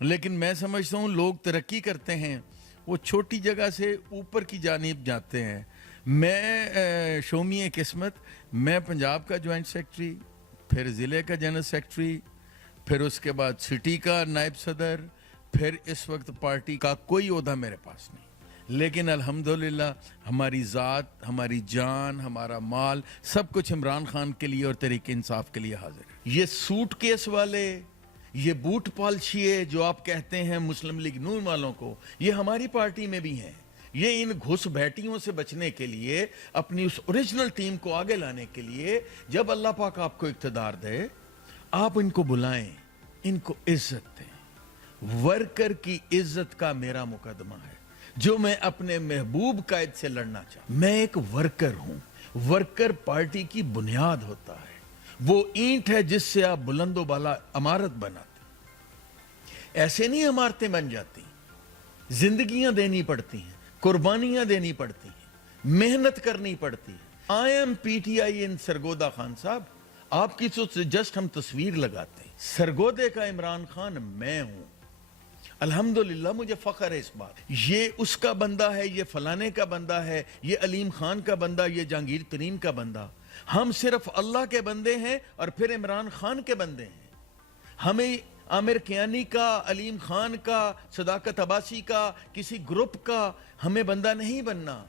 لیکن میں سمجھتا ہوں لوگ ترقی کرتے ہیں وہ چھوٹی جگہ سے اوپر کی جانب جاتے ہیں. میں شومی قسمت، میں پنجاب کا جوائنٹ سیکرٹری، پھر ضلع کا جنرل سیکرٹری، پھر اس کے بعد سٹی کا نائب صدر، پھر اس وقت پارٹی کا کوئی عہدہ میرے پاس نہیں. لیکن الحمدللہ ہماری ذات، ہماری جان، ہمارا مال سب کچھ عمران خان کے لیے اور تحریک انصاف کے لیے حاضر ہے. یہ سوٹ کیس والے، یہ بوٹ پالشیے جو آپ کہتے ہیں مسلم لیگ نون والوں کو، یہ ہماری پارٹی میں بھی ہیں. یہ ان گھس بیٹیوں سے بچنے کے لیے، اپنی اس اوریجنل ٹیم کو آگے لانے کے لیے، جب اللہ پاک آپ کو اقتدار دے، آپ ان کو بلائیں، ان کو عزت دیں. ورکر کی عزت کا میرا مقدمہ ہے جو میں اپنے محبوب قائد سے لڑنا چاہتا ہوں. میں ایک ورکر ہوں. ورکر پارٹی کی بنیاد ہوتا ہے. وہ اینٹ ہے جس سے آپ بلند و بالا عمارت بناتے. ایسے نہیں عمارتیں بن جاتی، زندگیاں دینی پڑتی ہیں، قربانیاں دینی پڑتی ہیں، محنت کرنی پڑتی ہے. آئی ایم پی ٹی آئی ان سرگودا خان صاحب. آپ کی تو جسٹ ہم تصویر لگاتے ہیں. سرگودے کا عمران خان میں ہوں. الحمدللہ مجھے فخر ہے اس بات. یہ اس کا بندہ ہے، یہ فلانے کا بندہ ہے، یہ علیم خان کا بندہ، یہ جہانگیر ترین کا بندہ. ہم صرف اللہ کے بندے ہیں اور پھر عمران خان کے بندے ہیں. ہمیں عامر کیانی کا، علیم خان کا، صداقت عباسی کا، کسی گروپ کا ہمیں بندہ نہیں بننا.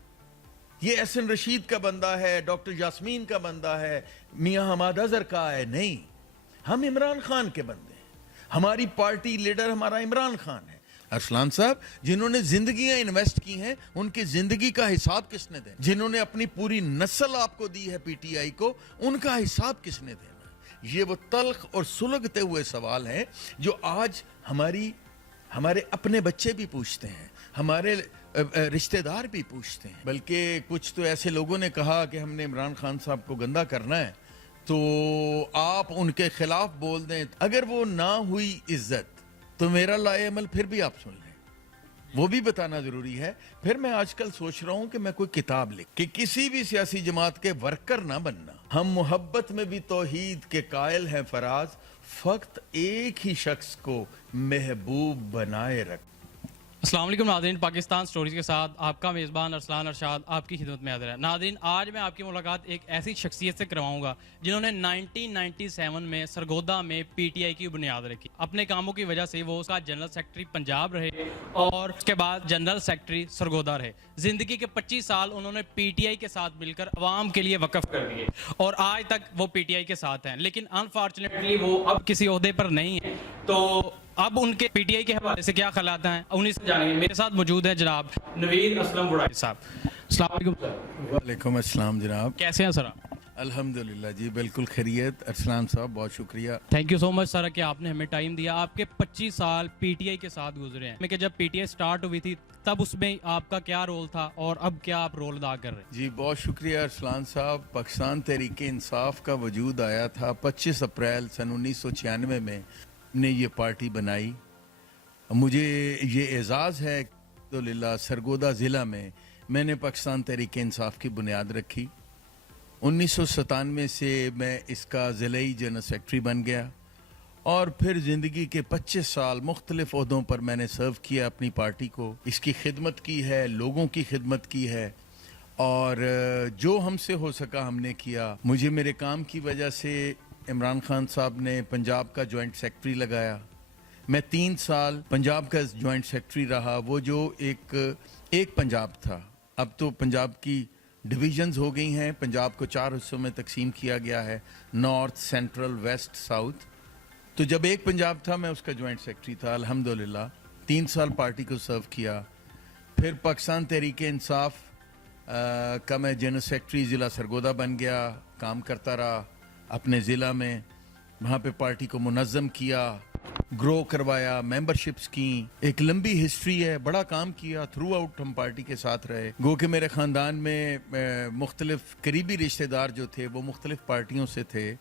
یہ احسن رشید کا بندہ ہے، ڈاکٹر یاسمین کا بندہ ہے، میاں حماد اظہر کا ہے. نہیں، ہم عمران خان کے بندے ہیں. ہماری پارٹی لیڈر ہمارا عمران خان ہے. ارسلان صاحب جنہوں نے زندگیاں انویسٹ کی ہیں، ان کی زندگی کا حساب کس نے دینا؟ جنہوں نے اپنی پوری نسل آپ کو دی ہے پی ٹی آئی کو، ان کا حساب کس نے دینا؟ یہ وہ تلخ اور سلگتے ہوئے سوال ہیں جو آج ہمارے اپنے بچے بھی پوچھتے ہیں، ہمارے رشتہ دار بھی پوچھتے ہیں. بلکہ کچھ تو ایسے لوگوں نے کہا کہ ہم نے عمران خان صاحب کو گندا کرنا ہے تو آپ ان کے خلاف بول دیں. اگر وہ نہ ہوئی عزت تو میرا لائے عمل پھر بھی آپ سن لیں، وہ بھی بتانا ضروری ہے. پھر میں آج کل سوچ رہا ہوں کہ میں کوئی کتاب لکھ کہ کسی بھی سیاسی جماعت کے ورکر نہ بننا. ہم محبت میں بھی توحید کے قائل ہیں فراز، فقط ایک ہی شخص کو محبوب بنائے رکھ. السلام علیکم ناظرین، پاکستان سٹوریز کے ساتھ آپ کا میزبان ارسلان ارشاد آپ کی خدمت میں حاضر ہے. ناظرین، آج میں آپ کی ملاقات ایک ایسی شخصیت سے کرواؤں گا جنہوں نے 1997 میں سرگودا میں پی ٹی آئی کی بنیاد رکھی. اپنے کاموں کی وجہ سے وہ اس کا جنرل سیکرٹری پنجاب رہے اور اس کے بعد جنرل سیکرٹری سرگودا رہے. زندگی کے 25 سال انہوں نے پی ٹی آئی کے ساتھ مل کر عوام کے لیے وقف کر دیے اور آج تک وہ پی ٹی آئی کے ساتھ ہیں. لیکن انفارچونیٹلی وہ اب کسی عہدے پر نہیں ہیں. تو اب ان کے پی ٹی آئی کے حوالے سے کیا خیالات ہیں انہیں سے جانیں گے. میرے ساتھ موجود ہیں جناب نوید اسلم وڑائی صاحب. السلام علیکم سر. وعلیکم السلام جناب. کیسے ہیں سر آپ؟ الحمدللہ جی بالکل خیریت. ارسلان صاحب بہت شکریہ. تھینک یو سو مچ سر کہ آپ نے ہمیں ٹائم دیا. آپ کے 25 سال پی ٹی آئی کے ساتھ گزرے ہیں کہ جب پی ٹی آئی سٹارٹ ہوئی تھی تب اس میں آپ کا کیا رول تھا اور اب کیا آپ رول ادا کر رہے ہیں؟ جی بہت شکریہ ارسلان صاحب. پاکستان تحریک انصاف کا وجود آیا تھا 25 اپریل سن 1996 میں نے یہ پارٹی بنائی. مجھے یہ اعزاز ہے الحمدللہ سرگودا ضلع میں نے پاکستان تحریک انصاف کی بنیاد رکھی. 1997 سے میں اس کا ضلعی جنرل سیکرٹری بن گیا اور پھر زندگی کے 25 سال مختلف عہدوں پر میں نے سرو کیا اپنی پارٹی کو. اس کی خدمت کی ہے، لوگوں کی خدمت کی ہے اور جو ہم سے ہو سکا ہم نے کیا. مجھے میرے کام کی وجہ سے عمران خان صاحب نے پنجاب کا جوائنٹ سیکرٹری لگایا. میں 3 سال پنجاب کا جوائنٹ سیکرٹری رہا. وہ جو ایک پنجاب تھا، اب تو پنجاب کی ڈویژنز ہو گئی ہیں. پنجاب کو 4 حصوں میں تقسیم کیا گیا ہے، نارتھ، سینٹرل، ویسٹ، ساؤتھ. تو جب ایک پنجاب تھا میں اس کا جوائنٹ سیکرٹری تھا. الحمدللہ 3 سال پارٹی کو سرو کیا. پھر پاکستان تحریک انصاف کا میں جنرل سیکرٹری ضلع سرگودا بن گیا. کام کرتا رہا اپنے ضلع میں، وہاں پہ پارٹی کو منظم کیا، گرو کروایا، ممبرشپس کی. ایک لمبی ہسٹری ہے، بڑا کام کیا. تھرو آؤٹ ہم پارٹی کے ساتھ رہے. گو کہ میرے خاندان میں مختلف قریبی رشتہ دار جو تھے وہ مختلف پارٹیوں سے تھے.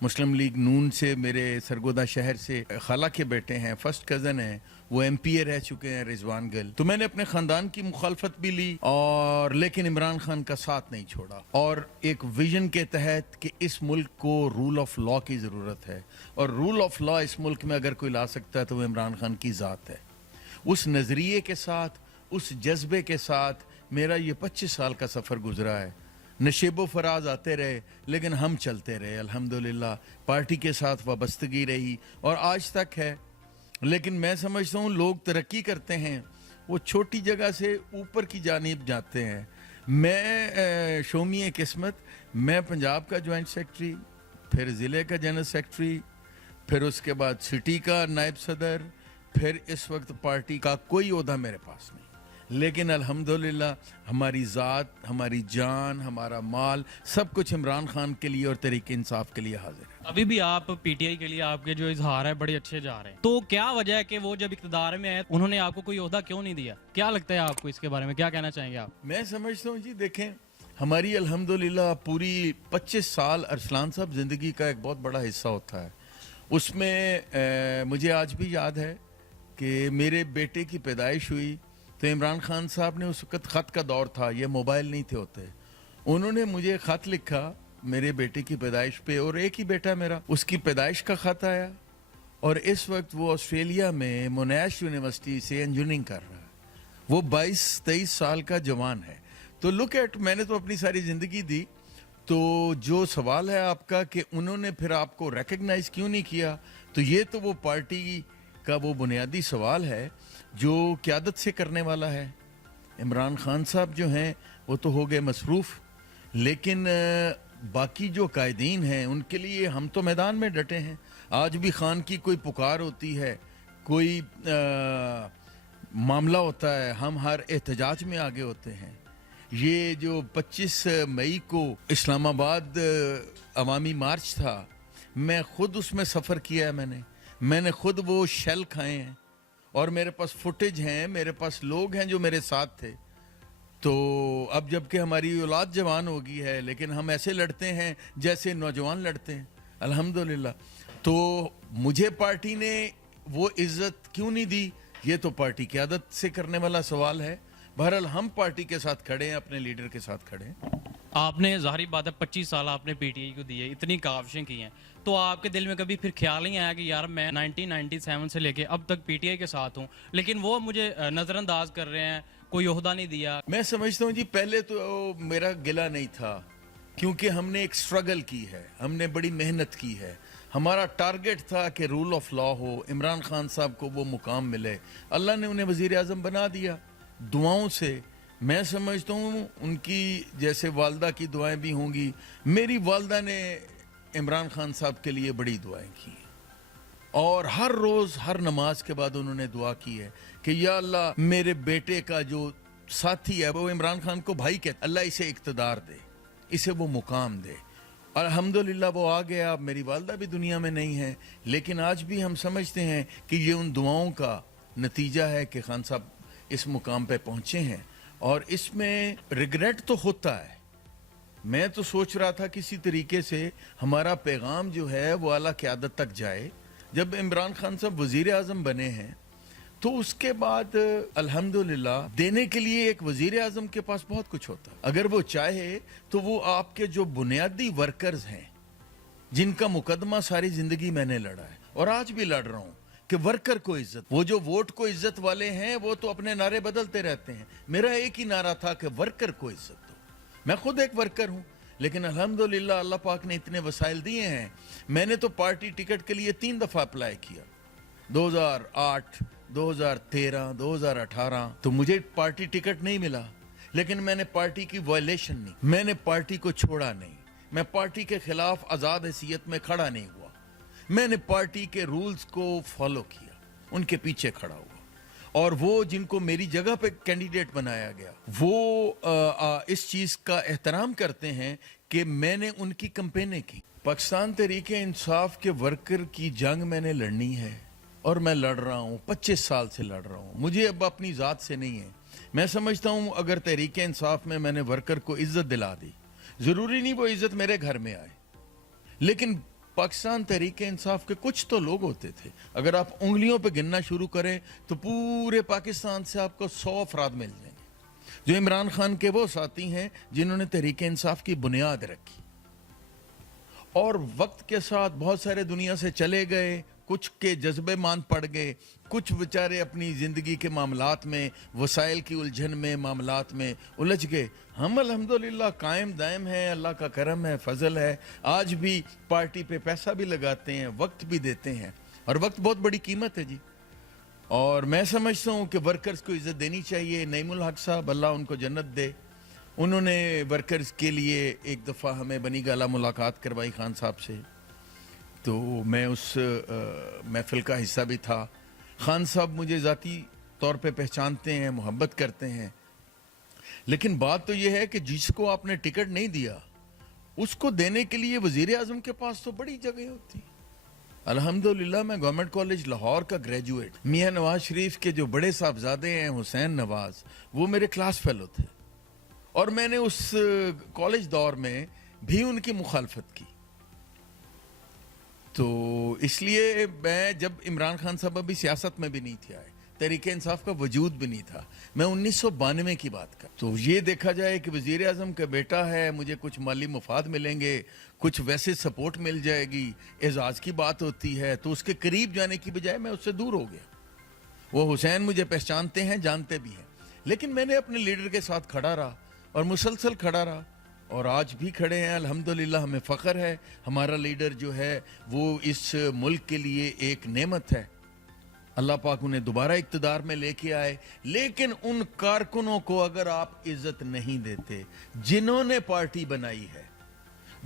मुस्लिम लीग नून से मेरे सरगोदा शहर से खाला के बेटे हैं, फर्स्ट कज़न हैं, वो एमपीए रह चुके हैं रिजवान गिल। तो मैंने अपने ख़ानदान की मुखालफत भी ली और लेकिन इमरान खान का साथ नहीं छोड़ा, और एक विजन के तहत कि इस मुल्क को रूल ऑफ लॉ की ज़रूरत है, और रूल ऑफ लॉ इस मुल्क में अगर कोई ला सकता है तो वो इमरान खान की ज़ात है। उस नज़रिए के साथ, उस जज्बे के साथ मेरा ये 25 साल का सफ़र गुजरा है। नशेबो फराज आते रहे लेकिन हम चलते रहे, अल्हम्दुलिल्लाह। पार्टी के साथ वाबस्तगी रही और आज तक है। लेकिन मैं समझता हूँ लोग तरक्की करते हैं, वो छोटी जगह से ऊपर की जानिब जाते हैं। मैं शोमी किस्मत, मैं पंजाब का जॉइंट सेक्रेटरी, फिर ज़िले का जनरल सेक्रेटरी, फिर उसके बाद सिटी का नायब सदर, फिर इस वक्त पार्टी का कोई ओहदा मेरे पास नहीं। लेकिन अल्हम्दुलिल्लाह हमारी ज़ात, हमारी जान, हमारा माल, सब कुछ इमरान खान के लिए और तहरीक इंसाफ के लिए हाजिर है। अभी भी आप पीटीआई के लिए आपके जो इजहार है बड़े अच्छे जा रहे हैं, तो क्या वजह है कि वो जब इक़्तिदार में आए उन्होंने आपको कोई ओहदा क्यों नहीं दिया? क्या लगता है आपको इसके बारे में, क्या कहना चाहेंगे आप? मैं समझता हूँ जी, देखें, हमारी अल्हम्दुलिल्लाह पूरी 25 साल अरसलान साहब ज़िंदगी का एक बहुत बड़ा हिस्सा होता है। उसमें मुझे आज भी याद है कि मेरे बेटे की पैदाइश हुई तो इमरान खान साहब ने, उस वक्त ख़त का दौर था, ये मोबाइल नहीं थे होते, उन्होंने मुझे ख़त लिखा मेरे बेटे की पैदाइश पे, और एक ही बेटा मेरा, उसकी पैदाइश का ख़त आया, और इस वक्त वो ऑस्ट्रेलिया में मोनाश यूनिवर्सिटी से इंजीनियरिंग कर रहा है। वो 22-23 साल का जवान है। तो लुक एट, मैंने तो अपनी सारी ज़िंदगी दी। तो जो सवाल है आपका कि उन्होंने फिर आपको रिकग्नाइज़ क्यों नहीं किया, तो ये तो वो पार्टी का वो बुनियादी सवाल है जो क़यादत से करने वाला है। इमरान खान साहब जो हैं वो तो हो गए मसरूफ़, लेकिन बाकी जो कायदीन हैं उनके लिए हम तो मैदान में डटे हैं। आज भी खान की कोई पुकार होती है, कोई मामला होता है, हम हर एहतजाज में आगे होते हैं। ये जो 25 मई को इस्लामाबाद अवामी मार्च था, मैं खुद उसमें सफ़र किया है, मैंने खुद वो शेल खाए हैं, और मेरे पास फुटेज हैं, मेरे पास लोग हैं जो मेरे साथ थे। तो अब जबकि हमारी औलाद जवान हो गई है, लेकिन हम ऐसे लड़ते हैं जैसे नौजवान लड़ते हैं, अल्हम्दुलिल्लाह। तो मुझे पार्टी ने वो इज्जत क्यों नहीं दी, ये तो पार्टी क़यादत से करने वाला सवाल है। बहरहाल हम पार्टी के साथ खड़े हैं, अपने लीडर के साथ खड़े हैं। आपने, ज़ाहिर बात है, 25 साल आपने पीटीआई को दिए, इतनी काविशें की हैं, तो आपके दिल में कभी फिर ख्याल नहीं आया कि यार मैं 1997 से लेके अब तक पीटीआई के साथ हूँ, लेकिन वो मुझे नज़रअंदाज कर रहे हैं, कोई ओहदा नहीं दिया? मैं समझता हूँ जी, पहले तो मेरा गिला नहीं था, क्योंकि हमने एक स्ट्रगल की है, हमने बड़ी मेहनत की है। हमारा टारगेट था कि रूल ऑफ लॉ हो, इमरान खान साहब को वो मुकाम मिले। अल्लाह ने उन्हें वज़ीर आज़म बना दिया दुआओं से। मैं समझता हूँ उनकी जैसे वालदा की दुआएं भी होंगी, मेरी वालदा ने इमरान खान साहब के लिए बड़ी दुआएं की, और हर रोज़ हर नमाज के बाद उन्होंने दुआ की है कि या अल्लाह, मेरे बेटे का जो साथी है वो इमरान खान को भाई कहता, अल्लाह इसे इक़्तिदार दे, इसे वो मुकाम दे। और अल्हम्दुलिल्लाह वो आ गया। अब मेरी वालदा भी दुनिया में नहीं है, लेकिन आज भी हम समझते हैं कि ये उन दुआओं का नतीजा है कि खान साहब इस मुकाम पे पहुंचे हैं। और इसमें रिग्रेट तो होता है। मैं तो सोच रहा था किसी तरीके से हमारा पैगाम जो है वो आला क़यादत तक जाए। जब इमरान खान साहब वज़ीर आज़म बने हैं तो उसके बाद अल्हम्दुलिल्लाह देने के लिए एक वज़ीर आज़म के पास बहुत कुछ होता है। अगर वो चाहे तो वो आपके जो बुनियादी वर्कर्स हैं, जिनका मुकदमा सारी जिंदगी मैंने लड़ा है और आज भी लड़ रहा हूं कि वर्कर को इज्जत, वो जो वोट को इज्जत वाले हैं वो तो अपने नारे बदलते रहते हैं। मेरा एक ही नारा था कि वर्कर को इज्जत दो। मैं खुद एक वर्कर हूं, लेकिन अल्हम्दुलिल्लाह अल्लाह पाक ने इतने वसाइल दिए हैं। मैंने तो पार्टी टिकट के लिए 3 दफा अप्लाई किया, 2008, 2013, 2018। तो मुझे पार्टी टिकट नहीं मिला, लेकिन मैंने पार्टी की वायलेशन नहीं, मैंने पार्टी को छोड़ा नहीं, मैं पार्टी के खिलाफ आजाद हैसियत में खड़ा नहीं हुआ। मैंने पार्टी के रूल्स को फॉलो किया, उनके पीछे खड़ा हुआ। और वो जिनको मेरी जगह पे कैंडिडेट बनाया गया, वो इस चीज का एहतराम करते हैं कि मैंने उनकी कैंपेनें की। पाकिस्तान तहरीके इंसाफ के वर्कर की जंग मैंने लड़नी है और मैं लड़ रहा हूँ, 25 साल से लड़ रहा हूँ। मुझे अब अपनी जात से नहीं है। मैं समझता हूँ अगर तहरीके इंसाफ में मैंने वर्कर को इज्जत दिला दी, जरूरी नहीं वो इज्जत मेरे घर में आए, लेकिन पाकिस्तान तहरीक इंसाफ के कुछ तो लोग होते थे, अगर आप उंगलियों पे गिनना शुरू करें तो पूरे पाकिस्तान से आपको 100 अफराद मिल जाएंगे जो इमरान खान के वो साथी हैं जिन्होंने तहरीक इंसाफ की बुनियाद रखी। और वक्त के साथ बहुत सारे दुनिया से चले गए, कुछ के जज्बे मान पड़ गए, कुछ बेचारे अपनी ज़िंदगी के मामलात में, वसाइल की उलझन में, मामलात में उलझ गए। हम अल्हम्दुलिल्लाह कायम दायम हैं, अल्लाह का करम है, फजल है। आज भी पार्टी पे पैसा भी लगाते हैं, वक्त भी देते हैं, और वक्त बहुत बड़ी कीमत है जी। और मैं समझता हूँ कि वर्कर्स को इज़्ज़त देनी चाहिए। नईमुल हक साहब, अल्लाह उनको जन्नत दे, उन्होंने वर्कर्स के लिए एक दफ़ा हमें बनी गाला मुलाकात करवाई खान साहब से, तो मैं उस महफिल का हिस्सा भी था। खान साहब मुझे ज़ाती तौर पे पहचानते हैं, मोहब्बत करते हैं, लेकिन बात तो यह है कि जिसको आपने टिकट नहीं दिया उसको देने के लिए वज़ीर आज़म के पास तो बड़ी जगह होती। अल्हम्दुलिल्लाह मैं गवर्नमेंट कॉलेज लाहौर का ग्रेजुएट, मियाँ नवाज शरीफ के जो बड़े साहबजादे हैं हुसैन नवाज, वो मेरे क्लास फेलो थे, और मैंने उस कॉलेज दौर में भी उनकी मुखालफत की। तो इसलिए मैं, जब इमरान खान साहब अभी सियासत में भी नहीं थे आए, तहरीक इंसाफ का वजूद भी नहीं था, मैं 1992 की बात कर, तो ये देखा जाए कि वज़ीर आज़म का बेटा है, मुझे कुछ माली मुफाद मिलेंगे, कुछ वैसे सपोर्ट मिल जाएगी, एजाज़ की बात होती है, तो उसके करीब जाने की बजाय मैं उससे दूर हो गया। वो हुसैन मुझे पहचानते हैं, जानते भी हैं, लेकिन मैंने अपने लीडर के साथ खड़ा रहा और मुसलसल खड़ा रहा, और आज भी खड़े हैं। अल्हम्दुलिल्लाह हमें फ़ख्र है, हमारा लीडर जो है वो इस मुल्क के लिए एक नेमत है। अल्लाह पाक उन्हें दोबारा इक़्तिदार में लेके आए, लेकिन उन कारकुनों को अगर आप इज्जत नहीं देते जिन्होंने पार्टी बनाई है,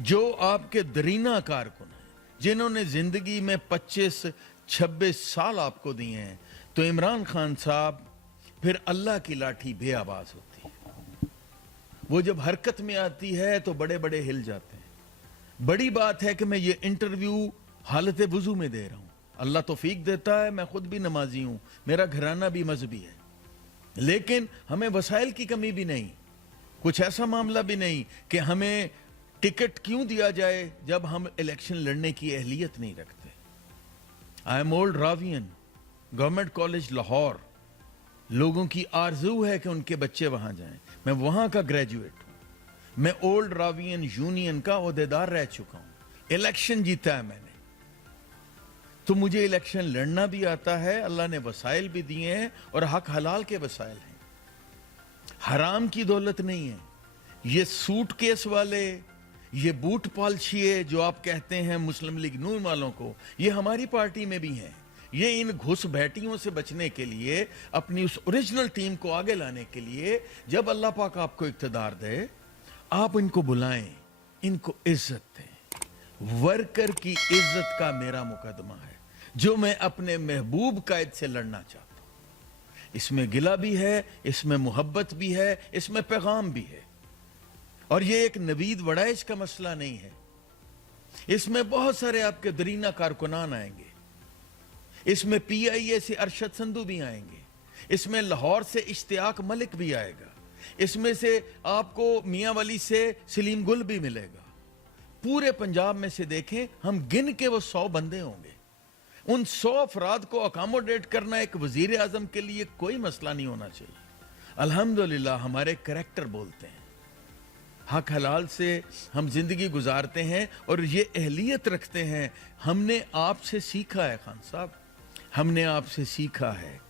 जो आपके दरीना कारकुन हैं, जिन्होंने ज़िंदगी में 25-26 साल आपको दिए हैं, तो इमरान खान साहब, फिर अल्लाह की लाठी बेआवाज़ होती है। वो जब हरकत में आती है तो बड़े बड़े हिल जाते हैं। बड़ी बात है कि मैं ये इंटरव्यू हालत वुजू में दे रहा हूँ, अल्लाह तौफीक देता है, मैं खुद भी नमाजी हूँ, मेरा घराना भी मजहबी है, लेकिन हमें वसाइल की कमी भी नहीं, कुछ ऐसा मामला भी नहीं कि हमें टिकट क्यों दिया जाए जब हम इलेक्शन लड़ने की अहलियत नहीं रखते। I am old Ravian, government college Lahore, लोगों की आरजू है कि उनके बच्चे वहां जाएं, मैं वहां का ग्रेजुएट हूं, मैं ओल्ड रावियन यूनियन का ओहदेदार रह चुका हूं, इलेक्शन जीता है मैंने, तो मुझे इलेक्शन लड़ना भी आता है। अल्लाह ने वसाइल भी दिए हैं, और हक हलाल के वसाइल हैं, हराम की दौलत नहीं है। ये सूटकेस वाले, ये बूट पालछिए जो आप कहते हैं मुस्लिम लीग नून वालों को, ये हमारी पार्टी में भी हैं। ये इन घुसपैठियों से बचने के लिए, अपनी उस ओरिजिनल टीम को आगे लाने के लिए, जब अल्लाह पाक आपको इख्तिदार दे, आप इनको बुलाएं, इनको इज्जत दें। वर्कर की इज्जत का मेरा मुकदमा है, जो मैं अपने महबूब कायद से लड़ना चाहता हूं। इसमें गिला भी है, इसमें मोहब्बत भी है, इसमें पैगाम भी है, और ये एक नवीद वड़ाइश का मसला नहीं है। इसमें बहुत सारे आपके दरीना कारकुनान आएंगे, इसमें PIA से अरशद संधू भी आएंगे, इसमें लाहौर से इश्तियाक मलिक भी आएगा, इसमें से आपको मियां वली से सलीम गुल भी मिलेगा। पूरे पंजाब में से देखें, हम गिन के वो 100 बंदे होंगे। उन 100 अफराद को अकोमोडेट करना एक वजीर आजम के लिए कोई मसला नहीं होना चाहिए। अल्हम्दुलिल्लाह हमारे करैक्टर बोलते हैं, हक हलाल से हम जिंदगी गुजारते हैं, और ये अहलियत रखते हैं। हमने आपसे सीखा है खान साहब, हमने आपसे सीखा है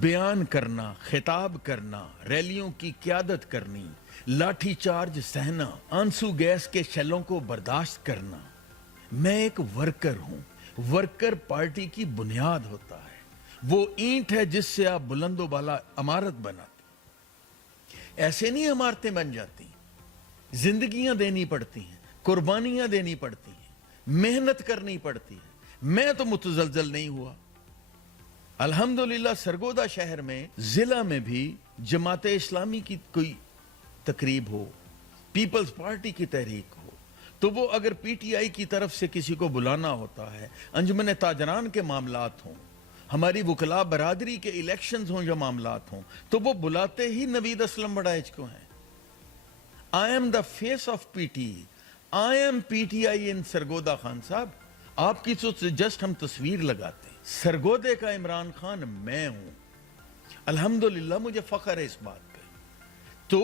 बयान करना, खिताब करना, रैलियों की क़यादत करनी, लाठी चार्ज सहना, आंसू गैस के शैलों को बर्दाश्त करना। मैं एक वर्कर हूं, वर्कर पार्टी की बुनियाद होता है, वो ईंट है जिससे आप बुलंदो बाला इमारत बनाते। ऐसे नहीं इमारतें बन जाती, जिंदगियां देनी पड़ती हैं, कुर्बानियां देनी पड़ती हैं, मेहनत करनी पड़ती है। मैं तो मुतजलजल नहीं हुआ। अल्हम्दुलिल्लाह सरगोदा शहर में, जिला में भी जमात इस्लामी की कोई तकरीब हो, पीपल्स पार्टी की तहरीक हो, तो वो अगर PTI की तरफ से किसी को बुलाना होता है, अंजुमन ताजरान के मामलात हों, हमारी वकला बरादरी के इलेक्शंस हों या मामलात हों, तो वो बुलाते ही नवीद असलम वड़ाइच को हैं। I am the face of PTI, I am PTI इन सरगोदा खान साहब। आपकी तो जस्ट हम तस्वीर लगाते हैं। सरगोदे का इमरान खान मैं हूं, अल्हम्दुलिल्लाह मुझे फख्र है इस बात पे। तो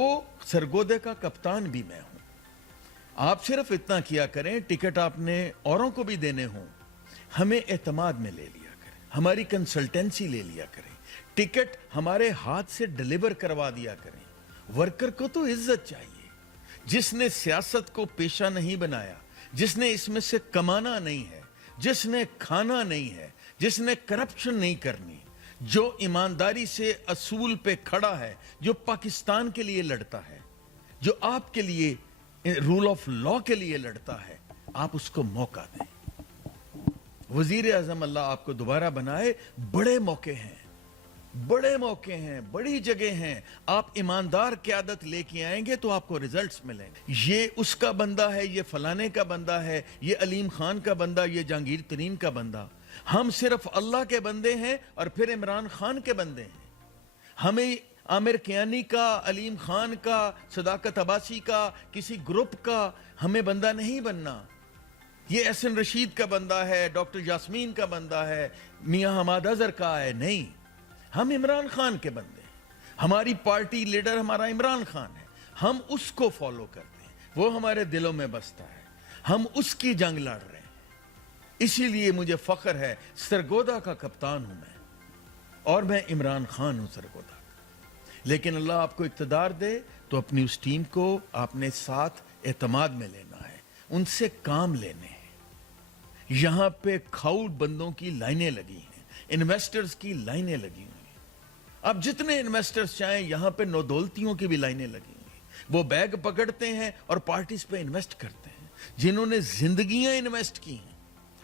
सरगोदे का कप्तान भी मैं हूं। आप सिर्फ इतना किया करें, टिकट आपने औरों को भी देने हों, हमें एतमाद में ले लिया करें, हमारी कंसल्टेंसी ले लिया करें, टिकट हमारे हाथ से डिलीवर करवा दिया करें। वर्कर को तो इज्जत चाहिए। जिसने सियासत को पेशा नहीं बनाया, जिसने इसमें से कमाना नहीं है, जिसने खाना नहीं है, जिसने करप्शन नहीं करनी, जो ईमानदारी से असूल पे खड़ा है, जो पाकिस्तान के लिए लड़ता है, जो आपके लिए रूल ऑफ लॉ के लिए लड़ता है, आप उसको मौका दें। वजीर आजम अल्लाह आपको दोबारा बनाए। बड़े मौके हैं, बड़े मौके हैं, बड़ी जगह हैं। आप ईमानदार क़यादत लेके आएंगे तो आपको रिजल्ट्स मिलेंगे। ये उसका बंदा है, ये फलाने का बंदा है, ये अलीम खान का बंदा, ये जहांगीर तरीन का बंदा। हम सिर्फ अल्लाह के बंदे हैं और फिर इमरान खान के बंदे हैं। हमें आमिर कियानी का, अलीम खान का, सदाकत अब्बासी का, किसी ग्रुप का हमें बंदा नहीं बनना। ये एहसन रशीद का बंदा है, डॉक्टर यास्मीन का बंदा है, मियां हमाद अजहर का है, नहीं। हम इमरान खान के बंदे हैं। हमारी पार्टी लीडर हमारा इमरान खान है, हम उसको फॉलो करते हैं, वो हमारे दिलों में बसता है, हम उसकी जंग लड़ रहे हैं। इसीलिए मुझे फख्र है, सरगोदा का कप्तान हूं मैं, और मैं इमरान खान हूं सरगोदा। लेकिन अल्लाह आपको इक़्तिदार दे तो अपनी उस टीम को आपने साथ एतमाद में लेना है, उनसे काम लेने हैं। यहां पे खाऊ बंदों की लाइनें लगी हैं, इन्वेस्टर्स की लाइनें लगी हुई हैं। अब जितने इन्वेस्टर्स चाहें, यहां पे नौदौलतियों की भी लाइनें लगी हुई हैं। वो बैग पकड़ते हैं और पार्टीज पे इन्वेस्ट करते हैं, जिन्होंने जिंदगियां इन्वेस्ट की हैं।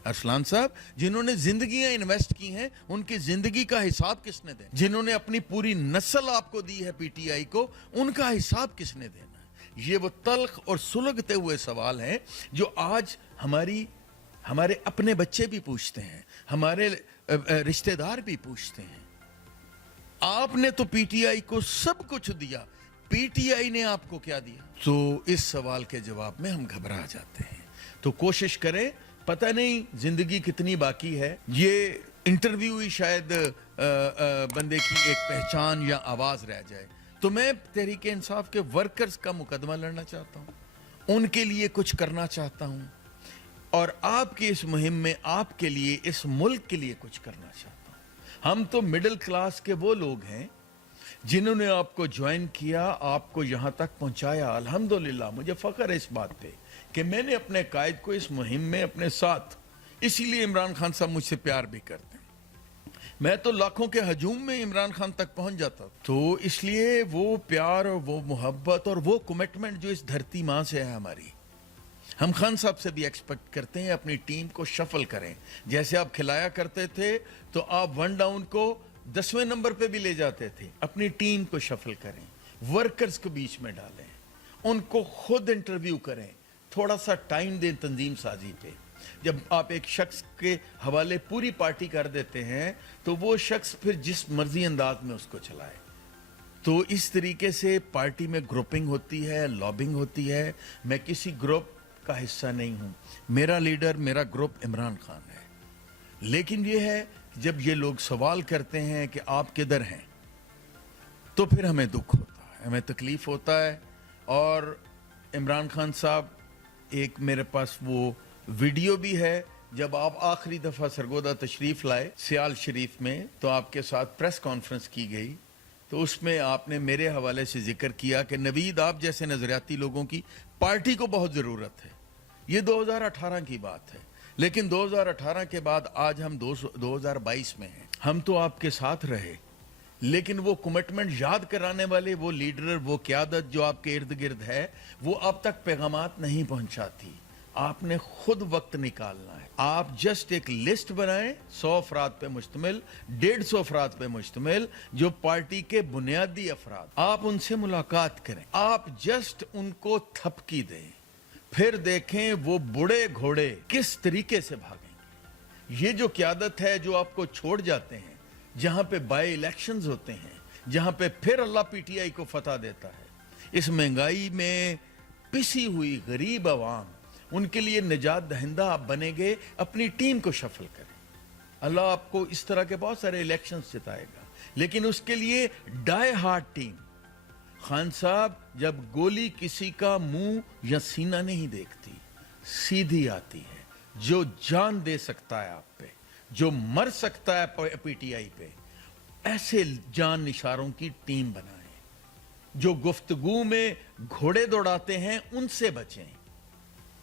अरसलान साहब, जिन्होंने जिंदगियां इन्वेस्ट की हैं, उनकी जिंदगी का हिसाब किसने देना? जिन्होंने अपनी पूरी नस्ल आपको दी है पीटीआई को, उनका हिसाब किसने देना? ये वो तल्ख और सुलगते हुए सवाल हैं जो आज हमारे अपने बच्चे भी पूछते हैं, हमारे रिश्तेदार भी पूछते हैं। आपने तो पीटीआई को सब कुछ दिया, पीटीआई ने आपको क्या दिया? तो इस सवाल के जवाब में हम घबरा जाते हैं। तो कोशिश करें, पता नहीं जिंदगी कितनी बाकी है। ये इंटरव्यू ही शायद बंदे की एक पहचान या आवाज रह जाए। तो मैं तहरीक इंसाफ के वर्कर्स का मुकदमा लड़ना चाहता हूं, उनके लिए कुछ करना चाहता हूं, और आपकी इस मुहिम में आपके लिए, इस मुल्क के लिए कुछ करना चाहता हूं। हम तो मिडिल क्लास के वो लोग हैं जिन्होंने आपको ज्वाइन किया, आपको यहां तक पहुंचाया। अल्हम्दुलिल्लाह मुझे फख्र है इस बात पे कि मैंने अपने कायद को इस मुहिम में अपने साथ, इसीलिए इमरान खान साहब मुझसे प्यार भी करते हैं। मैं तो लाखों के हजूम में इमरान खान तक पहुंच जाता, तो इसलिए वो प्यार और वो मोहब्बत और वो कमिटमेंट जो इस धरती माँ से है हमारी, हम खान साहब से भी एक्सपेक्ट करते हैं। अपनी टीम को शफल करें, जैसे आप खिलाया करते थे तो आप वन डाउन को 10वें नंबर पे भी ले जाते थे। अपनी टीम को शफल करें, वर्कर्स को बीच में डालें, उनको खुद इंटरव्यू करें, थोड़ा सा टाइम दें तंजीम साजी पे। जब आप एक शख्स के हवाले पूरी पार्टी कर देते हैं तो वो शख्स फिर जिस मर्जी अंदाज में उसको चलाए। तो इस तरीके से पार्टी में ग्रुपिंग होती है, लॉबिंग होती है। मैं किसी ग्रुप का हिस्सा नहीं हूं, मेरा लीडर, मेरा ग्रुप इमरान खान है। लेकिन ये है, जब ये लोग सवाल करते हैं कि आप किधर हैं, तो फिर हमें दुख होता है, हमें तकलीफ होता है। और इमरान खान साहब, एक मेरे पास वो वीडियो भी है जब आप आखिरी दफा सरगोदा तशरीफ लाए सियाल शरीफ में, तो आपके साथ प्रेस कॉन्फ्रेंस की गई, तो उसमें आपने मेरे हवाले से जिक्र किया कि नवीद, आप जैसे नजरियाती लोगों की पार्टी को बहुत जरूरत है। ये 2018 की बात है, लेकिन 2018 के बाद आज हम 2022 में हैं। हम तो आपके साथ रहे, लेकिन वो कमिटमेंट याद कराने वाले वो लीडर, वो क़यादत जो आपके इर्द गिर्द है, वो अब तक पैगामात नहीं पहुंचाती। आपने खुद वक्त निकालना है। आप जस्ट एक लिस्ट बनाएं 100 अफराद पे मुश्तमिल, 150 अफराद पे मुश्तमिल, जो पार्टी के बुनियादी अफराद, आप उनसे मुलाकात करें, आप जस्ट उनको थपकी दें, फिर देखें वो बूढ़े घोड़े किस तरीके से भागेंगे। ये जो क़यादत है जो आपको छोड़ जाते हैं, जहां पे बाय इलेक्शंस होते हैं, जहां पे फिर अल्लाह पीटीआई को फतह देता है, इस महंगाई में पिसी हुई गरीब आवाम ان کے لیے نجات دہندہ آپ بنے گے, اپنی ٹیم کو شفل کریں. اللہ آپ کو اس طرح کے بہت سارے الیکشنز جتائے گا, لیکن اس کے لیے ڈائی ہارڈ ٹیم. خان صاحب, جب گولی کسی کا منہ یا سینہ نہیں دیکھتی, سیدھی آتی ہے. جو جان دے سکتا ہے آپ پہ, جو مر سکتا ہے پی ٹی آئی پہ, ایسے جان نثاروں کی ٹیم بنائیں. جو گفتگو میں گھوڑے دوڑاتے ہیں ان سے بچیں.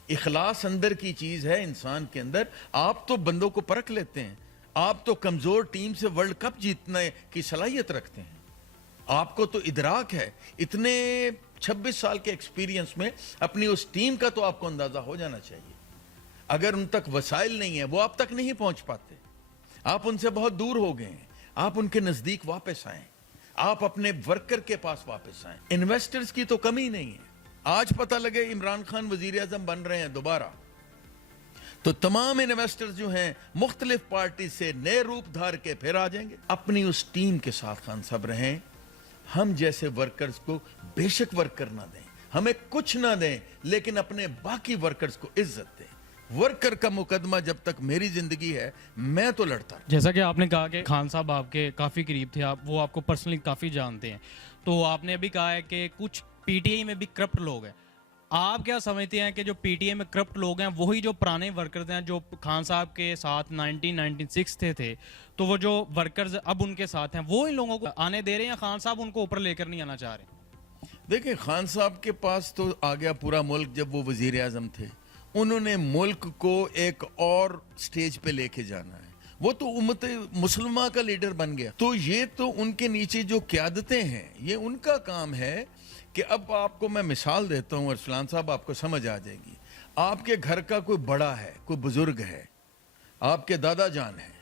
اخلاص اندر کی چیز ہے انسان کے اندر. آپ تو بندوں کو پرکھ لیتے ہیں, آپ تو کمزور ٹیم سے ورلڈ کپ جیتنے کی صلاحیت رکھتے ہیں, آپ کو تو ادراک ہے. اتنے 26 سال کے ایکسپیرینس میں اپنی اس ٹیم کا تو آپ کو اندازہ ہو جانا چاہیے. اگر ان تک وسائل نہیں ہیں, وہ آپ تک نہیں پہنچ پاتے, آپ ان سے بہت دور ہو گئے ہیں, آپ ان کے نزدیک واپس آئیں, آپ اپنے ورکر کے پاس واپس آئیں. انویسٹرز کی تو کمی نہیں ہے. آج پتہ لگے عمران خان وزیر اعظم بن رہے ہیں دوبارہ, تو تمام انویسٹرز جو ہیں مختلف پارٹی سے نئے روپ دھار کے پھر آ جائیں گے. اپنی اس ٹیم کے ساتھ خان صاحب رہیں. ہم جیسے ورکرز کو بے شک ورکر نہ دیں, ہمیں کچھ نہ دیں, لیکن اپنے باقی ورکرز کو عزت دیں. ورکر کا مقدمہ جب تک میری زندگی ہے میں تو لڑتا رہا. جیسا کہ آپ نے کہا کہ خان صاحب آپ کے کافی قریب تھے, وہ آپ کو پرسنلی کافی جانتے ہیں, تو آپ نے ابھی کہا ہے کہ کچھ پی ٹی آئی میں بھی کرپٹ لوگ ہیں. آپ کیا سمجھتے ہیں کہ جو پی ٹی آئی میں کرپٹ لوگ ہیں وہی جو پرانے ورکرز ہیں جو خان صاحب کے ساتھ 1996 تھے, تو وہ جو ورکرز اب ان کے ساتھ ہیں وہ ان لوگوں کو آنے دے رہے ہیں, خان صاحب ان کو اوپر لے کر نہیں آنا چاہ رہے؟ دیکھیں, خان صاحب کے پاس تو آ گیا پورا ملک. جب وہ وزیر اعظم تھے انہوں نے ملک کو ایک اور سٹیج پہ لے کے جانا ہے. وہ تو امت مسلمہ کا لیڈر بن گیا, تو یہ تو ان کے نیچے جو قیادتیں ہیں یہ ان کا کام ہے. کہ اب آپ کو میں مثال دیتا ہوں ارسلان صاحب, آپ کو سمجھ آ جائے گی. آپ کے گھر کا کوئی بڑا ہے, کوئی بزرگ ہے, آپ کے دادا جان ہیں,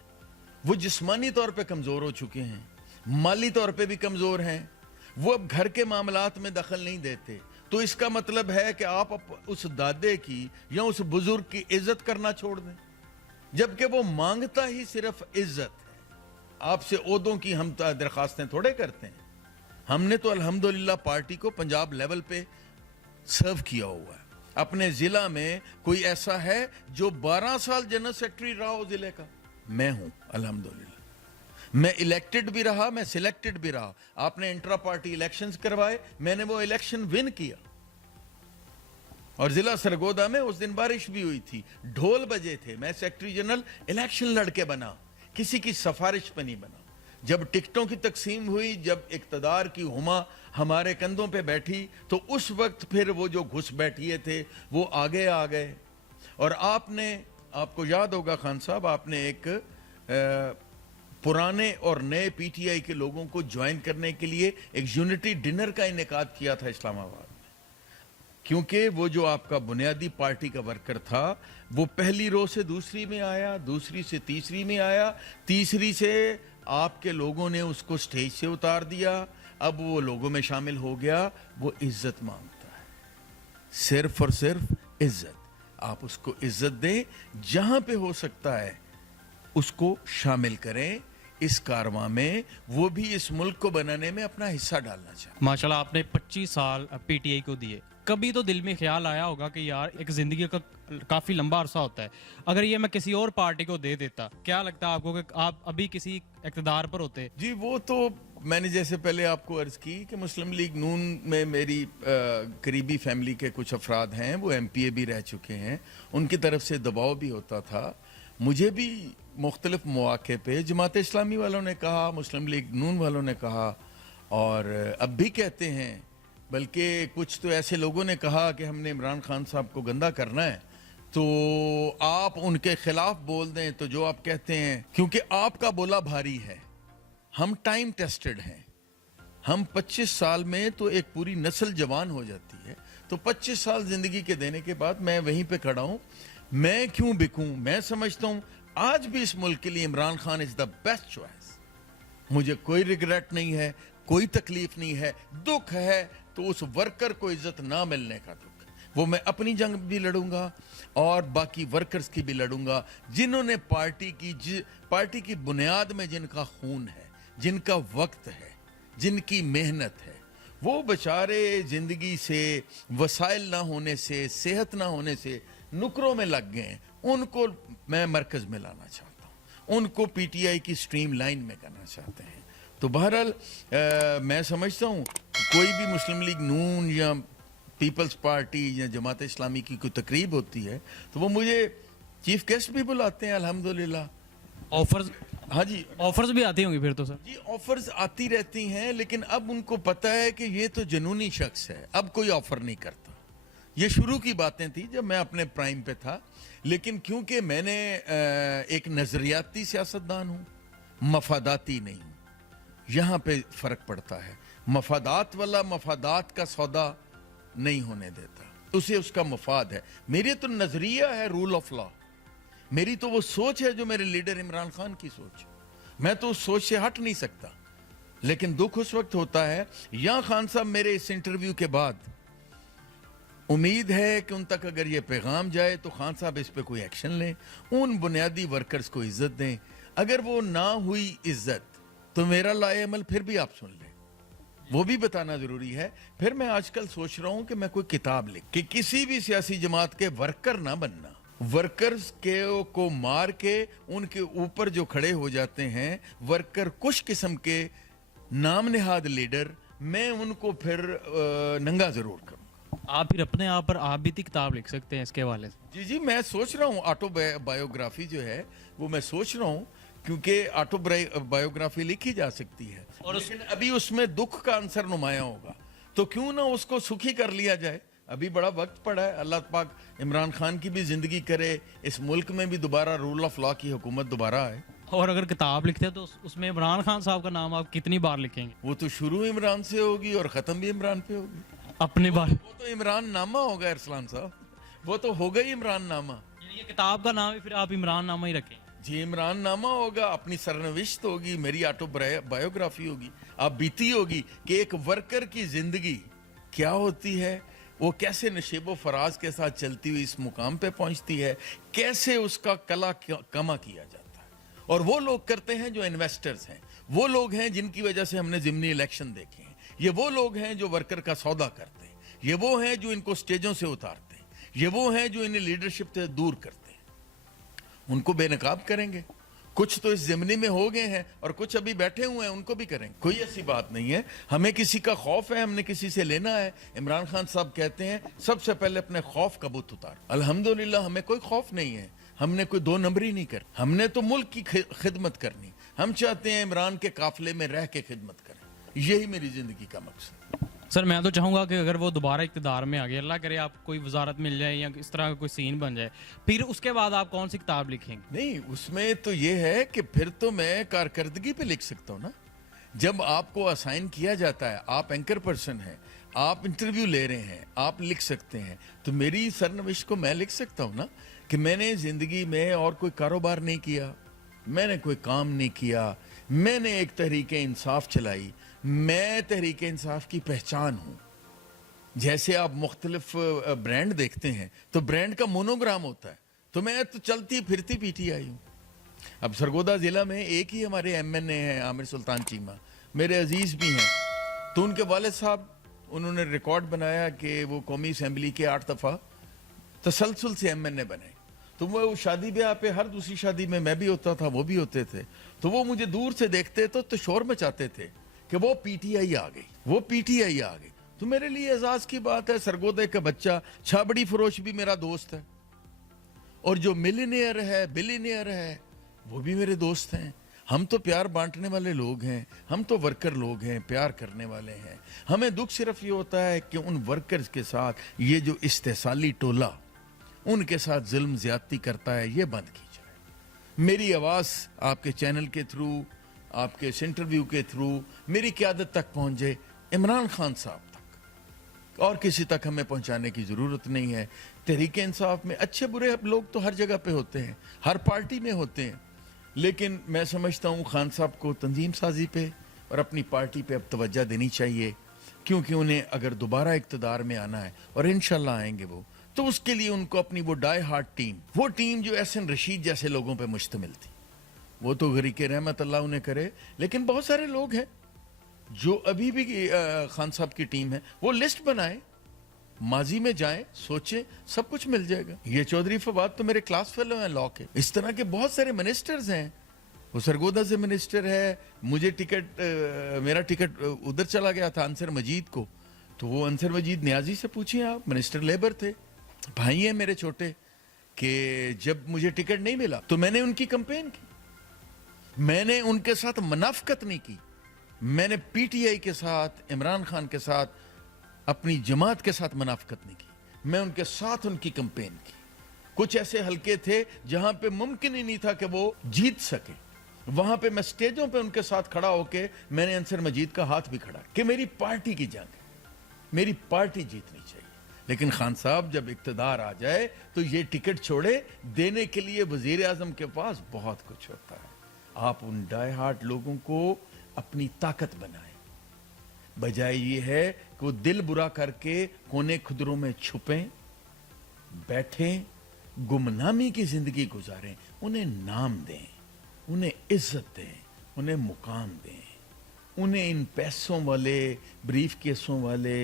وہ جسمانی طور پہ کمزور ہو چکے ہیں, مالی طور پہ بھی کمزور ہیں, وہ اب گھر کے معاملات میں دخل نہیں دیتے, تو اس کا مطلب ہے کہ آپ اس دادے کی یا اس بزرگ کی عزت کرنا چھوڑ دیں, جبکہ وہ مانگتا ہی صرف عزت ہے. آپ سے عہدوں کی ہم درخواستیں تھوڑے کرتے ہیں. ہم نے تو الحمدللہ پارٹی کو پنجاب لیول پہ سرو کیا ہوا ہے. اپنے ضلع میں کوئی ایسا ہے جو 12 سال جنرل سیکرٹری رہا ہو ضلع کا؟ میں ہوں الحمدللہ. میں الیکٹڈ بھی رہا, میں سلیکٹڈ بھی رہا. آپ نے انٹرا پارٹی الیکشنز کروائے, میں نے وہ الیکشن ون کیا. اور ضلع سرگودا میں اس دن بارش بھی ہوئی تھی, ڈھول بجے تھے, میں سیکرٹری جنرل الیکشن لڑ کے بنا, کسی کی سفارش پہ نہیں بنا. جب ٹکٹوں کی تقسیم ہوئی, جب اقتدار کی ہما ہمارے کندھوں پہ بیٹھی, تو اس وقت پھر وہ جو گھس بیٹھیے تھے وہ آگے آ گئے. اور آپ کو یاد ہوگا خان صاحب, آپ نے ایک پرانے اور نئے پی ٹی آئی کے لوگوں کو جوائن کرنے کے لیے ایک یونٹی ڈنر کا انعقاد کیا تھا اسلام آباد میں. کیونکہ وہ جو آپ کا بنیادی پارٹی کا ورکر تھا وہ پہلی رو سے دوسری میں آیا, دوسری سے تیسری میں آیا, تیسری سے آپ کے لوگوں نے اس کو سٹیج سے اتار دیا. اب وہ لوگوں میں شامل ہو گیا. وہ عزت مانگتا ہے, صرف اور صرف عزت. آپ اس کو عزت دیں, جہاں پہ ہو سکتا ہے اس کو شامل کریں اس کارواں میں. وہ بھی اس ملک کو بنانے میں اپنا حصہ ڈالنا چاہتے. ماشاءاللہ آپ نے 25 سال پی ٹی آئی کو دیے. کبھی تو دل میں خیال آیا ہوگا کہ یار ایک زندگی کا کافی لمبا عرصہ ہوتا ہے, اگر یہ میں کسی اور پارٹی کو دے دیتا, کیا لگتا ہے آپ کو کہ آپ ابھی کسی اقتدار پر ہوتے؟ جی, وہ تو میں نے جیسے پہلے آپ کو عرض کی کہ مسلم لیگ نون میں میری قریبی فیملی کے کچھ افراد ہیں, وہ ایم پی اے بھی رہ چکے ہیں. ان کی طرف سے دباؤ بھی ہوتا تھا. مجھے بھی مختلف مواقع پہ جماعت اسلامی والوں نے کہا, مسلم لیگ نون والوں نے کہا, اور اب بھی کہتے ہیں, بلکہ کچھ تو ایسے لوگوں نے کہا کہ ہم نے عمران خان صاحب کو گندا کرنا ہے تو آپ ان کے خلاف بول دیں. تو جو آپ کہتے ہیں, کیونکہ آپ کا بولا بھاری ہے, ہم ٹائم ٹیسٹڈ ہیں. ہم 25 سال میں تو ایک پوری نسل جوان ہو جاتی ہے, تو 25 سال زندگی کے دینے کے بعد میں وہیں پہ کھڑا ہوں. میں کیوں بکوں؟ میں سمجھتا ہوں آج بھی اس ملک کے لیے عمران خان از دا بیسٹ چوائس. مجھے کوئی ریگریٹ نہیں ہے, کوئی تکلیف نہیں ہے. دکھ ہے تو اس ورکر کو عزت نہ ملنے کا دکھ. وہ میں اپنی جنگ بھی لڑوں گا اور باقی ورکرز کی بھی لڑوں گا, جنہوں نے پارٹی کی بنیاد میں جن کا خون ہے, جن کا وقت ہے, جن کی محنت ہے. وہ بیچارے زندگی سے, وسائل نہ ہونے سے, صحت نہ ہونے سے नुकरों में लग गए हैं, उनको मैं मरकज में लाना चाहता हूँ, उनको पीटीआई की स्ट्रीम लाइन में करना चाहते हैं। तो बहरहाल मैं समझता हूँ कोई भी मुस्लिम लीग नून या पीपल्स पार्टी या जमात इस्लामी की कोई तकरीब होती है तो वो मुझे चीफ गेस्ट भी बुलाते हैं अल्हम्दुलिल्लाह। ऑफर्स हाँ जी, ऑफर्स भी आती होंगी फिर तो सर। जी ऑफर्स आती रहती हैं, लेकिन अब उनको पता है कि ये तो जनूनी शख्स है, अब कोई ऑफर नहीं करता। ये शुरू की बातें थी जब मैं अपने प्राइम पे था, लेकिन क्योंकि मैंने एक नजरियाती सियासतदान हूँ, मफादाती नहीं हूँ, यहाँ पे फर्क पड़ता है। मफादात वाला मफादात का सौदा नहीं होने देता, उसे उसका मफाद है। मेरे तो नजरिया है रूल ऑफ लॉ, मेरी तो वो सोच है जो मेरे लीडर इमरान खान की सोच, मैं तो उस सोच से हट नहीं सकता। लेकिन दुख उस वक्त होता है, या खान साहब मेरे इस इंटरव्यू के बाद उम्मीद है कि उन तक अगर ये पैगाम जाए तो खान साहब इस पे कोई एक्शन लें, उन बुनियादी वर्कर्स को इज्जत दें। अगर वो ना हुई इज्जत तो मेरा लाए अमल फिर भी आप सुन लें, वो भी बताना जरूरी है। फिर मैं आजकल सोच रहा हूं कि मैं कोई किताब लिख कि किसी भी सियासी जमात के वर्कर ना बनना, वर्कर्स के को मार के उनके ऊपर जो खड़े हो जाते हैं वर्कर कुछ किस्म के नाम निहाद लीडर, मैं उनको फिर नंगा जरूर करूं। आप फिर अपने आप पर आप भी किताब लिख सकते हैं इसके हवाले से। जी जी, मैं सोच रहा हूँ ऑटोबायोग्राफी जो है वो मैं सोच रहा हूँ, क्योंकि ऑटोबायोग्राफी लिखी जा सकती है और लेकिन अभी उसमें दुख का अंसर नुमाया होगा, तो क्यों ना उसको सुखी कर लिया जाए। अभी बड़ा वक्त पड़ा है, अल्लाह पाक इमरान खान की भी जिंदगी करे, इस मुल्क में भी दोबारा रूल ऑफ लॉ की हुकूमत दोबारा आए। और अगर किताब लिखते हैं तो उसमें इमरान खान साहब का नाम आप कितनी बार लिखेंगे? वो तो शुरू इमरान से होगी और खत्म भी इमरान पे होगी। अपनी बार वो तो इमरान नामा होगा अरसलान साहब, वो तो होगा ही इमरान नामा। ये किताब का नाम ही फिर आप इमरान नामा ही रखें? जी, इमरान नामा होगा, अपनी सरनविश्त होगी, मेरी ऑटोबायोग्राफी होगी, आप बीती होगी कि एक वर्कर की जिंदगी क्या होती है, वो कैसे नशेबो फराज के साथ चलती हुई इस मुकाम पे पहुंचती है, कैसे उसका कला कमा किया जाता है। और वो लोग करते हैं जो इन्वेस्टर्स हैं, वो लोग हैं जिनकी वजह से हमने जिमनी इलेक्शन देखे हैं, ये वो लोग हैं जो वर्कर का सौदा करते हैं, ये वो हैं जो इनको स्टेजों से उतारते हैं, ये वो हैं जो इन्हें लीडरशिप से दूर करते हैं। उनको बेनकाब करेंगे, कुछ तो इस ज़िमनी में हो गए हैं और कुछ अभी बैठे हुए हैं, उनको भी करेंगे। कोई ऐसी बात नहीं है, हमें किसी का खौफ है, हमने किसी से लेना है। इमरान खान साहब कहते हैं सबसे पहले अपने खौफ का बुत उतार। अल्हम्दुलिल्लाह हमें कोई खौफ नहीं है, हमने कोई दो नंबरी नहीं कर, हमने तो मुल्क की खिदमत करनी। हम चाहते हैं इमरान के काफिले में रह के खिदमत करें, यही मेरी जिंदगी का मकसद। सर मैं तो चाहूँगा कि अगर वो दोबारा इक़्तिदार में आ गए, अल्लाह करे आप कोई वजारत मिल जाए या इस तरह का कोई सीन बन जाए, फिर उसके बाद आप कौन सी किताब लिखेंगे? नहीं, उसमें तो ये है कि फिर तो मैं कारकर्दगी पे लिख सकता हूँ ना। जब आपको असाइन किया जाता है, आप एंकर पर्सन हैं, आप इंटरव्यू ले रहे हैं, आप लिख सकते हैं, तो मेरी सरनविश को मैं लिख सकता हूँ ना कि मैंने जिंदगी में और कोई कारोबार नहीं किया, मैंने कोई काम नहीं किया, मैंने एक तहरीक इंसाफ चलाई, मैं तहरीक इंसाफ की पहचान हूँ। जैसे आप मुख्तलिफ ब्रांड देखते हैं तो ब्रांड का मोनोग्राम होता है, तो मैं तो चलती फिरती पीटीआई हूँ। अब सरगोदा जिला में एक ही हमारे एमएनए हैं, आमिर सुल्तान चीमा, मेरे अजीज भी हैं। तो उनके वालिद साहब, उन्होंने रिकॉर्ड बनाया कि वो कौमी असम्बली के 8 दफ़ा तसलसल से एमएनए बने। तो वो शादी ब्याह पे हर दूसरी शादी में मैं भी होता था, वो भी होते थे, तो वो मुझे दूर से देखते तो शोर मचाते थे कि वो पीटीआई आ गई, वो पीटीआई आ गई। तो मेरे लिए एजाज की बात है, सरगोदे का बच्चा छाबड़ी फरोश भी मेरा दोस्त है, और जो मिलियनियर है, बिलियनियर है, वो भी मेरे दोस्त हैं। हम तो प्यार बांटने वाले लोग हैं, हम तो वर्कर लोग हैं, प्यार करने वाले हैं। हमें दुख सिर्फ ये होता है कि उन वर्कर्स के साथ ये जो इस्तेसाली टोला उनके साथ जुल्म ज्यादती करता है, ये बंद की जाए। मेरी आवाज़ आपके चैनल के थ्रू, आपके इस इंटरव्यू के थ्रू मेरी क़यादत तक पहुंच जाए, इमरान खान साहब तक, और किसी तक हमें पहुंचाने की ज़रूरत नहीं है। तहरीक इंसाफ में अच्छे बुरे लोग तो हर जगह पे होते हैं, हर पार्टी में होते हैं, लेकिन मैं समझता हूँ खान साहब को तंजीम साजी पे और अपनी पार्टी पे अब तवज्जो देनी चाहिए, क्योंकि उन्हें अगर दोबारा इक़्तिदार में आना है, और इंशाल्लाह आएंगे वो, तो उसके लिए उनको अपनी वो डाई हार्ट टीम, वो टीम जो एहसन रशीद जैसे लोगों पे मुश्तमिल थी, वो तो गरीक रहमत अल्लाह उन्हें करे, लेकिन बहुत सारे लोग हैं जो अभी भी खान साहब की टीम है, वो लिस्ट बनाए, माजी में जाएं, सोचें, सब कुछ मिल जाएगा। ये चौधरी फवाद तो मेरे क्लास फेलो हैं लॉ के। इस तरह के बहुत सारे मिनिस्टर्स हैं। वो सरगोदा से मिनिस्टर है, मुझे मेरा टिकट उधर चला गया था अंसर मजीद को, तो वो अंसर मजीद नियाजी से पूछिए आप, मिनिस्टर लेबर थे, भाई हैं मेरे छोटे, कि जब मुझे टिकट नहीं मिला तो मैंने उनकी कैंपेन की, मैंने उनके साथ मुनाफकत नहीं की, मैंने पीटीआई के साथ, इमरान खान के साथ, अपनी जमात के साथ मुनाफकत नहीं की, मैं उनके साथ उनकी कैंपेन की। कुछ ऐसे हलके थे जहां पे मुमकिन ही नहीं था कि वो जीत सके, वहां पे मैं स्टेजों पे उनके साथ खड़ा होके मैंने अंसर मजीद का हाथ भी खड़ा कि मेरी पार्टी की जंग है, मेरी पार्टी जीतनी चाहिए। लेकिन खान साहब जब इक्तदार आ जाए तो ये टिकट छोड़े, देने के लिए वजीर आजम के पास बहुत कुछ होता है। आप उन डाई हार्ट लोगों को अपनी ताकत बनाएं, बजाय ये है कि वो दिल बुरा करके कोने खुदरों में छुपें, बैठें, गुमनामी की जिंदगी गुजारें। उन्हें नाम दें, उन्हें इज्जत दें, उन्हें मुकाम दें, उन्हें इन पैसों वाले, ब्रीफ केसों वाले,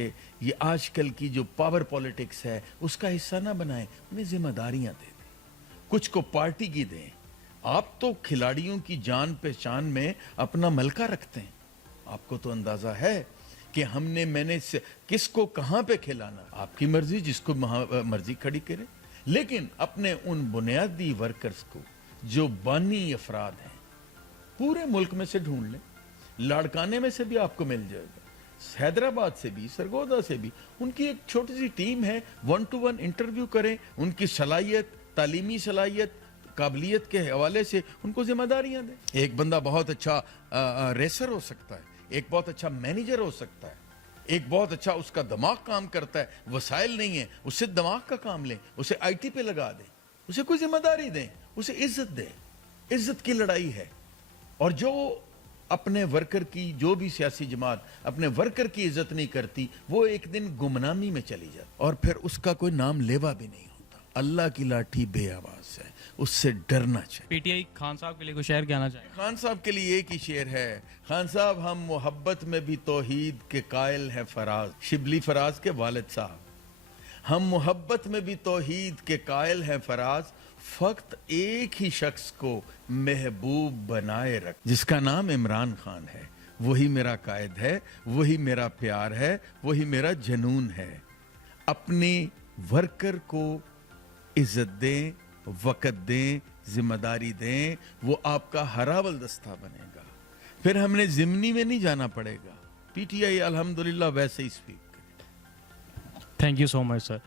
ये आजकल की जो पावर पॉलिटिक्स है उसका हिस्सा ना बनाएं। उन्हें जिम्मेदारियां दे दें, कुछ को पार्टी की दें। आप तो खिलाड़ियों की जान पहचान में अपना मलका रखते हैं, आपको तो अंदाजा है कि मैंने किसको कहां पे खिलाना, आपकी मर्जी, जिसको मर्जी खड़ी करे। लेकिन अपने उन बुनियादी वर्कर्स को जो बानी अफराद हैं, पूरे मुल्क में से ढूंढ लें, लाड़काने में से भी आपको मिल जाएगा, हैदराबाद से भी, सरगोदा से भी, उनकी एक छोटी सी टीम है, 1-to-1 इंटरव्यू करें, उनकी सलाहियत, तालीमी सलाहियत, काबिलियत के हवाले से उनको जिम्मेदारियां दें। एक बंदा बहुत अच्छा रेसर हो सकता है, एक बहुत अच्छा मैनेजर हो सकता है, एक बहुत अच्छा उसका दिमाग काम करता है, वसाइल नहीं है, उससे दिमाग का काम लें, उसे आईटी पे लगा दें, उसे कोई जिम्मेदारी दें, उसे इज्जत दें। इज्जत की लड़ाई है। और जो अपने वर्कर की, जो भी सियासी जमात अपने वर्कर की इज्जत नहीं करती, वो एक दिन गुमनामी में चली जाती और फिर उसका कोई नाम लेवा भी नहीं होता। अल्लाह की लाठी बेआवाज है, उससे डरना चाहिए। पीटीआई खान साहब के लिए कोई शेर कहना चाहेंगे? खान साहब के लिए एक ही शेर है, खान साहब हम मोहब्बत में भी तौहीद के कायल हैं फराज, शिबली फराज के वालिद साहब। हम मोहब्बत में भी तौहीद के कायल हैं फराज, फक्त एक ही शख्स को महबूब बनाए रख, जिसका नाम इमरान खान है। वही मेरा कायद है, वही मेरा प्यार है, वही मेरा जनून है। अपने वर्कर को इज्जत दें, वक़्त दें, जिम्मेदारी दें, वो आपका हरावल दस्ता बनेगा। फिर हमने जिमनी में नहीं जाना पड़ेगा। पीटीआई अल्हम्दुलिल्लाह वैसे he speak. Thank you so much sir.